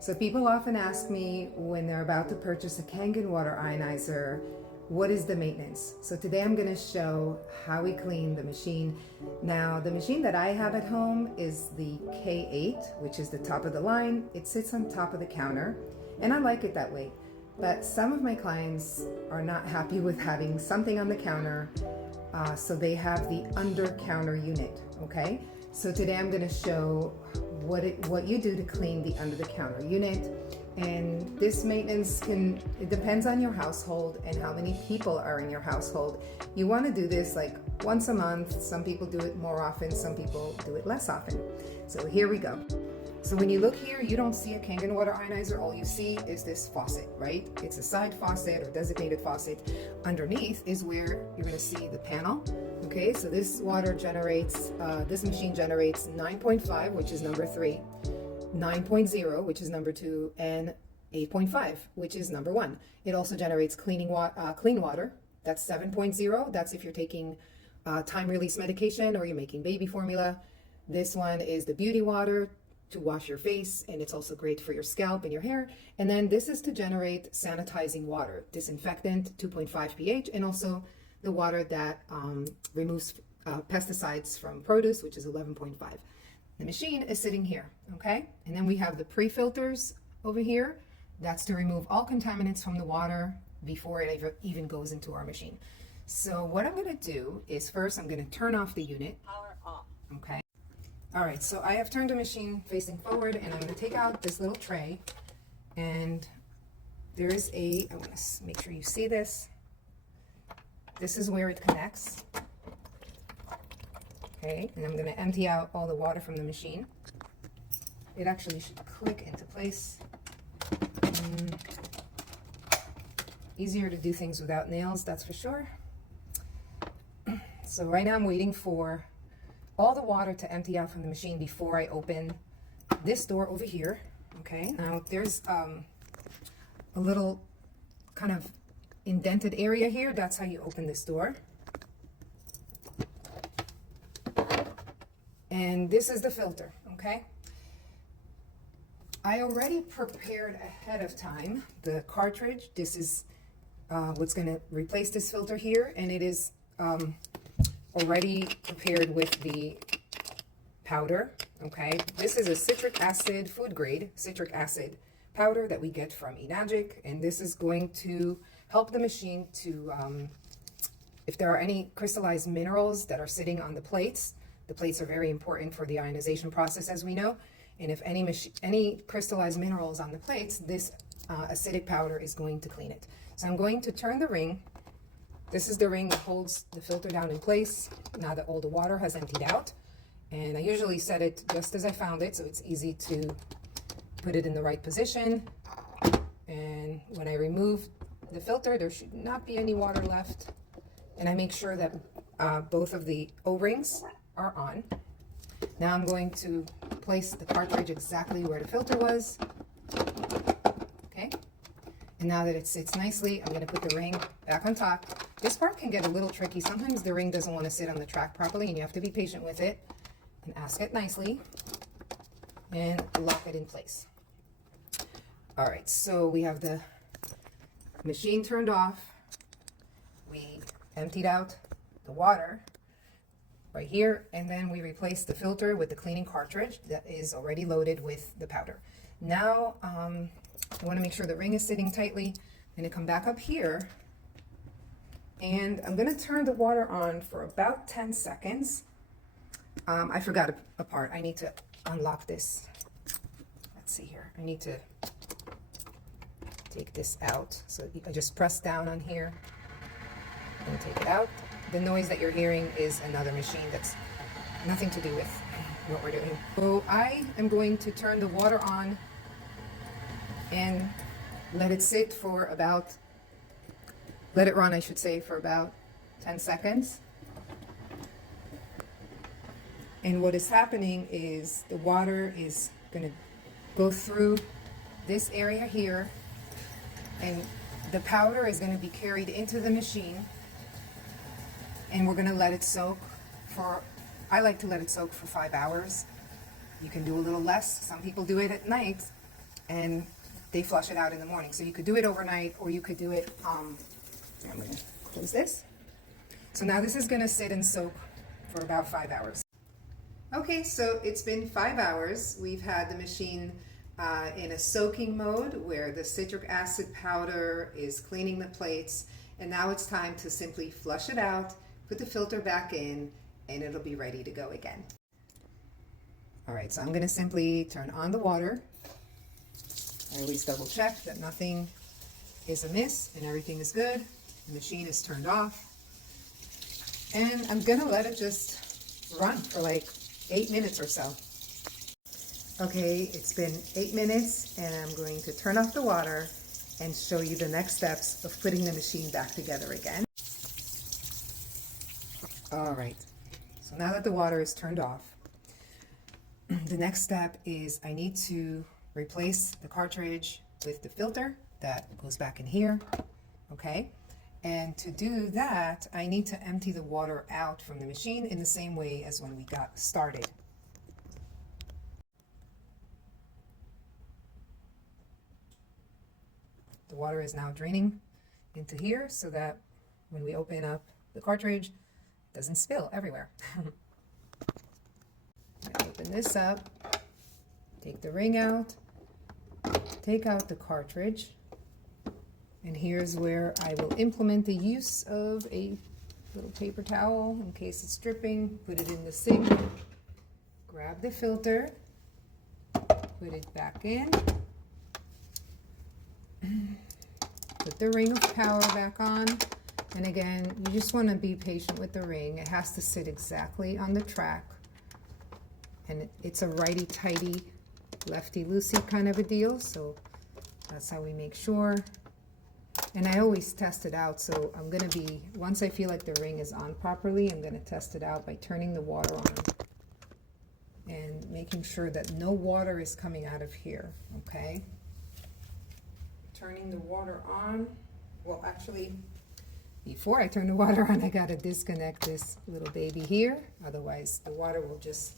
So people often ask me when they're about to purchase a Kangen water ionizer, what is the maintenance? So today I'm going to show how we clean the machine. Now the machine that I have at home is the K8, which is the top of the line. It sits on top of the counter and I like it that way. But some of my clients are not happy with having something on the counter, so they have the under counter unit, okay? So today I'm going to show what you do to clean the under the counter unit. And this maintenance it depends on your household and how many people are in your household. You want to do this like once a month. Some people do it more often, some people do it less often. So here we go. So when you look here, you don't see a Kangen water ionizer. All you see is this faucet, right? It's a side faucet or designated faucet. Underneath is where you're going to see the panel. Okay, so this water generates, this machine generates 9.5, which is number 3, 9.0, which is number 2, and 8.5, which is number 1. It also generates clean water. That's 7.0. That's if you're taking time-release medication or you're making baby formula. This one is the beauty water to wash your face, and it's also great for your scalp and your hair. And then this is to generate sanitizing water, disinfectant, 2.5 pH, and also the water that removes pesticides from produce, which is 11.5. The machine is sitting here, okay? And then we have the pre-filters over here. That's to remove all contaminants from the water before it even goes into our machine. So what I'm gonna do is first I'm gonna turn off the unit. Power off. Okay. All right, so I have turned the machine facing forward and I'm gonna take out this little tray, and there is I wanna make sure you see this. This is where it connects. Okay, and I'm gonna empty out all the water from the machine. It actually should click into place. Easier to do things without nails, that's for sure. So right now I'm waiting for all the water to empty out from the machine before I open this door over here. Okay, now there's a little kind of indented area here. That's how you open this door. And this is the filter, okay? I already prepared ahead of time the cartridge. This is what's gonna replace this filter here, and it is already prepared with the powder, okay? This is a citric acid, food grade citric acid powder that we get from Enagic, and this is going to help the machine to, if there are any crystallized minerals that are sitting on the plates are very important for the ionization process, as we know, and if any crystallized minerals on the plates, this acidic powder is going to clean it. So I'm going to turn the ring. This is the ring that holds the filter down in place now that all the water has emptied out. And I usually set it just as I found it, so it's easy to put it in the right position. And when I remove the filter, there should not be any water left. And I make sure that both of the O-rings are on. Now I'm going to place the cartridge exactly where the filter was. Okay. And now that it sits nicely, I'm going to put the ring back on top. This part can get a little tricky. Sometimes the ring doesn't want to sit on the track properly, and you have to be patient with it and ask it nicely and lock it in place. All right, so we have the machine turned off. We emptied out the water right here, and then we replaced the filter with the cleaning cartridge that is already loaded with the powder. Now, I want to make sure the ring is sitting tightly. I'm going to come back up here, and I'm going to turn the water on for about 10 seconds. I forgot a part. I need to unlock this. Let's see here. I need to take this out. So I just press down on here and take it out. The noise that you're hearing is another machine that's nothing to do with what we're doing. So I am going to turn the water on and let it sit for about, let it run, I should say, for about 10 seconds. And what is happening is the water is going to go through this area here, and the powder is going to be carried into the machine, and we're going to let it soak for, I like to let it soak for 5 hours. You can do a little less. Some people do it at night, and they flush it out in the morning. So you could do it overnight, or you could do it, I'm gonna close this. So now this is gonna sit and soak for about 5 hours. Okay, so it's been 5 hours. We've had the machine in a soaking mode where the citric acid powder is cleaning the plates, and now it's time to simply flush it out, put the filter back in, and it'll be ready to go again. All right, so I'm gonna simply turn on the water. I always double check that nothing is amiss and everything is good. The machine is turned off. And I'm gonna let it just run for like 8 minutes or so. Okay, it's been 8 minutes, and I'm going to turn off the water and show you the next steps of putting the machine back together again. All right, so now that the water is turned off, the next step is I need to replace the cartridge with the filter that goes back in here, okay? And to do that, I need to empty the water out from the machine in the same way as when we got started. The water is now draining into here so that when we open up the cartridge, it doesn't spill everywhere. Open this up, take the ring out, take out the cartridge, and here's where I will implement the use of a little paper towel in case it's dripping. Put it in the sink, grab the filter, put it back in, put the ring of power back on, and again, you just want to be patient with the ring. It has to sit exactly on the track, and it's a righty-tighty, lefty-loosey kind of a deal, so that's how we make sure. And I always test it out, so I'm going to be, once I feel like the ring is on properly, I'm going to test it out by turning the water on and making sure that no water is coming out of here, okay? Turning the water on, well actually, before I turn the water on, I got to disconnect this little baby here, otherwise the water will just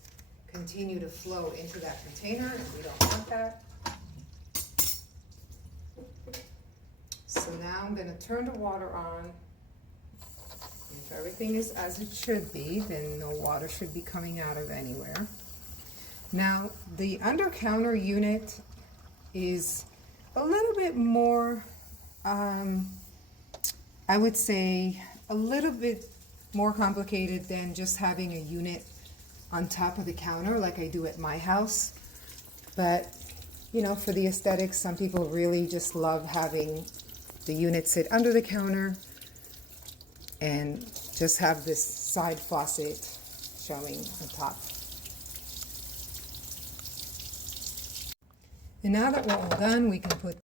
continue to flow into that container, and we don't want that. So now I'm going to turn the water on. If everything is as it should be, then no water should be coming out of anywhere. Now, the under-counter unit is a little bit more, I would say, a little bit more complicated than just having a unit on top of the counter like I do at my house. But, you know, for the aesthetics, some people really just love having the unit sit under the counter and just have this side faucet showing on top. And now that we're all done, we can put